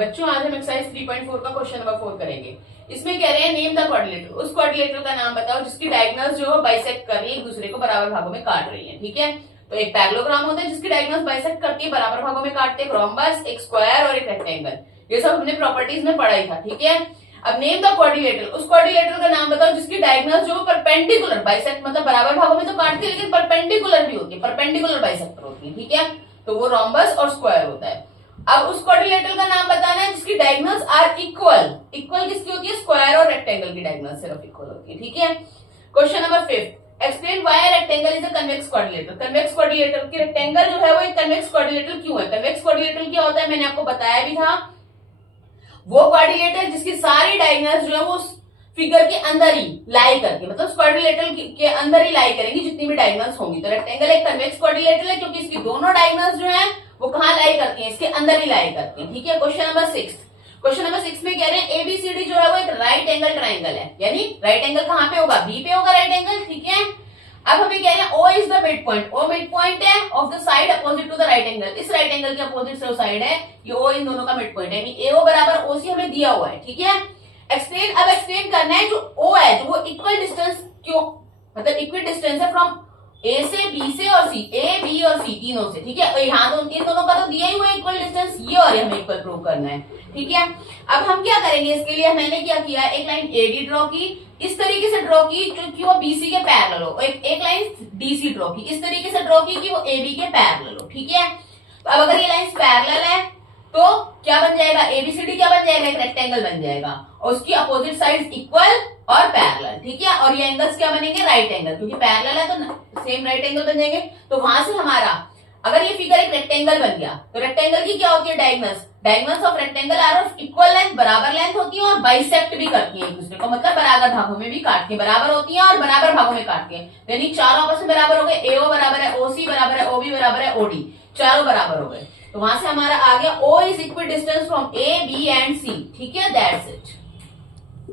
बच्चों आज हम एक्सरसाइज 3.4 का क्वेश्चन नंबर 4 करेंगे। इसमें कह रहे हैं नेम द क्वाड्रिलेटरल, उस क्वाड्रिलेटरल का नाम बताओ जिसकी डायगोनल्स जो है बाइसेक्ट कर रही है, एक दूसरे को बराबर भागों में काट रही है। ठीक है, तो एक पैरेललोग्राम होता है जिसकी डायगोनल्स बाइसेक्ट करके बराबर भागों में काटते हैं, रोम्बस, एक स्क्वायर और एक रेक्टेंगल। ये सब हमने प्रॉपर्टीज में पढ़ा ही था। ठीक है, अब नेम द क्वाड्रिलेटरल, उस क्वाड्रिलेटरल का नाम बताओ जिसकी डायगोनल्स जो परपेंडिकुलर, बाइसेक्ट मतलब बराबर भागों में तो काटती है लेकिन परपेंडिकुलर भी होती है, परपेंडिकुलर बाइसेक्टर होती है। ठीक है, तो वो रोम्बस और स्क्वायर होता है। अब उस क्वाड्रिलेटरल का नाम बताना है जिसकी डायगोनल्स आर इक्वल। इक्वल किसकी होती है? स्क्वायर और रेक्टेंगल की डायगोनल्स सिर्फ इक्वल होती है। ठीक है, question number 5, explain why rectangle is a convex quadrilateral. Convex quadrilateral की रेक्टेंगल जो है वो एक कन्वेक्स क्वाड्रिलेटरल क्यों है? कन्वेक्स क्वाड्रिलेटरल क्या होता है मैंने आपको बताया भी था, वो क्वाड्रिलेटरल जिसकी सारी डायगोनल्स जो है वो फिगर के अंदर ही लाई करती है, मतलब क्वाड्रिलेटरल के अंदर ही लाई करेंगी जितनी भी डायगोनल्स होंगी। तो रेक्टेंगल एक कन्वेक्स क्वाड्रिलेटरल है क्योंकि इसकी दोनों डायगोनल्स जो है वो कहां लाई करती हैं? इसके अंदर ही लाई करती हैं। ठीक है, क्वेश्चन नंबर 6, क्वेश्चन नंबर 6 में कह रहे हैं एबीसीडी जो है वो एक राइट एंगल ट्राइंगल है, यानी राइट एंगल कहां पे होगा? बी पे होगा राइट एंगल। ठीक है, अब हमें कह रहे हैं O is the midpoint, O midpoint है of the side opposite to the right angle. इस राइट एंगल के अपोजिट से साइड है, ये ओ इन दोनों का मिड पॉइंट है, यानी एओ बराबर ओसी हमें दिया हुआ है। ठीक है, एक्सप्लेन, अब एक्सप्लेन करना है जो ओ है जो वो इक्वल डिस्टेंस क्यों, मतलब इक्वल डिस्टेंस है फ्रॉम ए से बी से और सी, ए बी और सी तीनों से। ठीक है, यहाँ तो इन दोनों का तो दिया ही हुआ इक्वल डिस्टेंस, ये और हमें इक्वल प्रूव करना है। ठीक है, अब हम क्या करेंगे इसके लिए, मैंने क्या किया, एक लाइन एडी ड्रॉ की, इस तरीके से ड्रॉ की कि वो बीसी के पैरेलल हो, एक लाइन डीसी ड्रॉ की, इस तरीके से ड्रॉ की कि वो एबी के पैरेलल हो। ठीक है, तो अब अगर ये लाइन पैरेलल है तो क्या बन जाएगा? एबीसीडी क्या बन जाएगा? एक रेक्टेंगल बन जाएगा और उसकी अपोजिट साइड इक्वल और पैरेलल। ठीक है, और ये एंगल्स क्या बनेंगे? राइट एंगल, क्योंकि पैरेलल है तो सेम राइट एंगल बन जाएंगे। तो वहां से हमारा अगर ये फिगर एक रेक्टेंगल बन गया तो रेक्टेंगल की क्या होती है? Diagonals, diagonals of rectangle are of equal length, बराबर लेंथ होती है और बाइसेक्ट भी करती है एक दूसरे को, मतलब बराबर भागों में भी काटती है, बराबर होती है और बराबर भागों में काटती है, यानी चारों आपस में बराबर हो गए। एओ बराबर है ओसी, बराबर है ओबी, बराबर है ओडी, चारों बराबर हो गए। तो वहां से हमारा आ गया O is equal distance from A B and C. ठीक है, दैट्स इट।